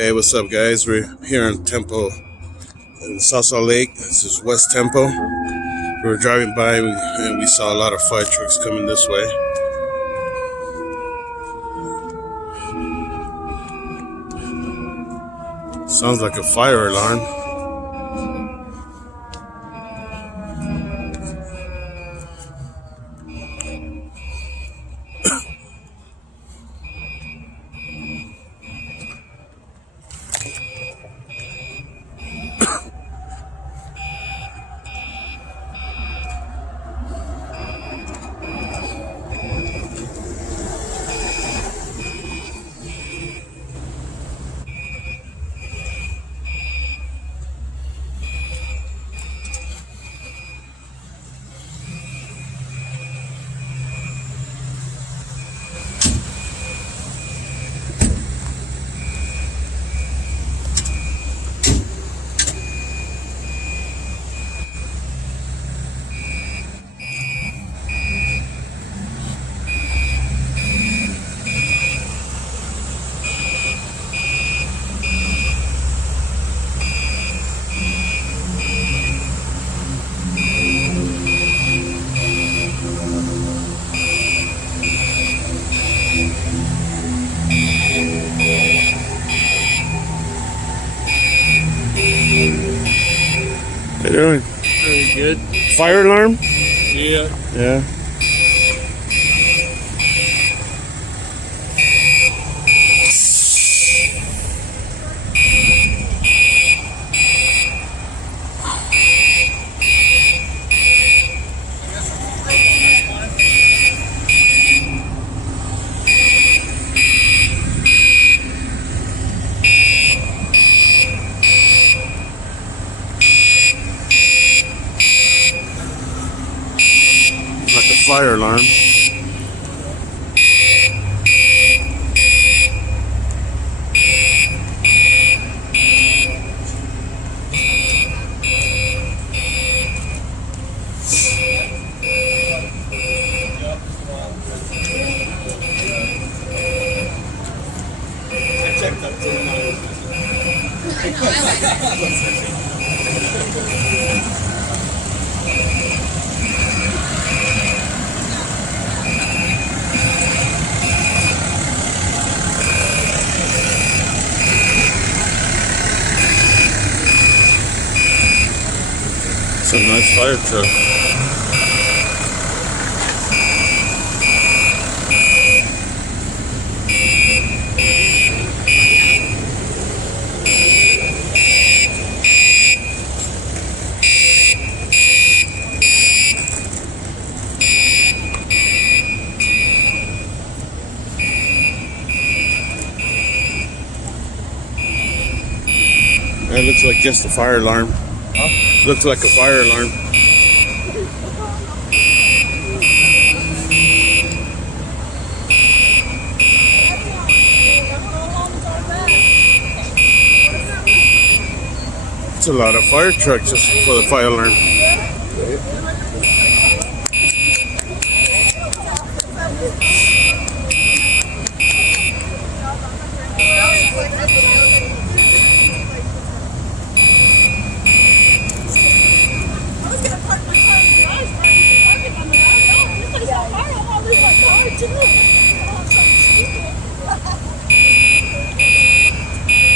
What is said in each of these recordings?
Hey, what's up, guys? We're here in Temple, in South Salt Lake. This is West Temple. We were driving by and we saw a lot of fire trucks coming this way. Sounds like a fire alarm. How you doing? Very good. Fire alarm? Yeah. Yeah. Like a fire alarm. I checked up to It's a nice fire truck. It looks like just a fire alarm. Huh? Looks like a fire alarm. It's a lot of fire trucks just for the fire alarm.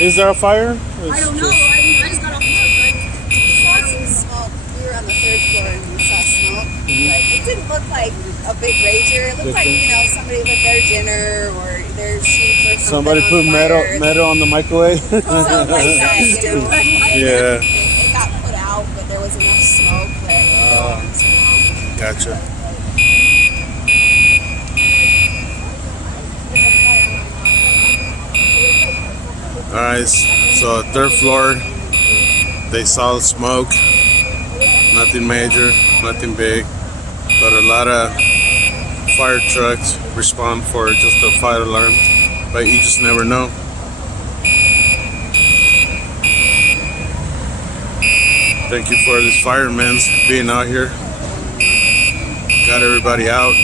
Is there a fire? I don't know. I just got off the truck. We saw some smoke. We were on the third floor and we saw smoke. But it didn't look like a big rager. It looked like, somebody lit their dinner or their sheep or something. Somebody put metal on the microwave. Something like that, Yeah. It got put out, but there was enough smoke that Gotcha. Alright, so third floor, they saw the smoke. Nothing major, nothing big, but a lot of fire trucks respond for just a fire alarm, but you just never know. Thank you for these firemen being out here. Got everybody out.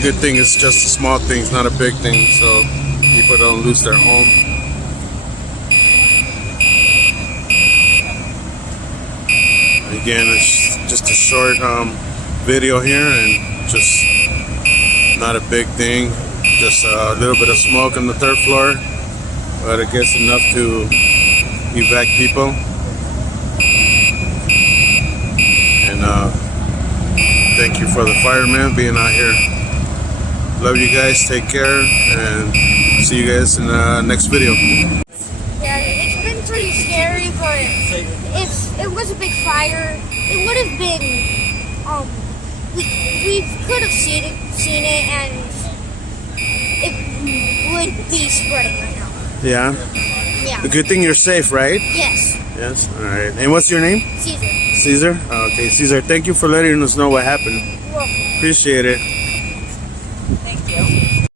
Good thing it's just the small things, not a big thing, so people don't lose their home. Again, it's just a short video here, and just not a big thing. Just a little bit of smoke on the third floor, but it gets enough to evac people. And thank you for the firemen being out here. Love you guys. Take care, and see you guys in the next video. Yeah, it's been pretty scary, but if it was a big fire, it would have been, we could have seen it, and it would be spreading right now. Yeah. Yeah. The good thing you're safe, right? Yes. Yes. All right. And what's your name? Cesar. Cesar. Okay, Cesar. Thank you for letting us know what happened. You're welcome. Appreciate it.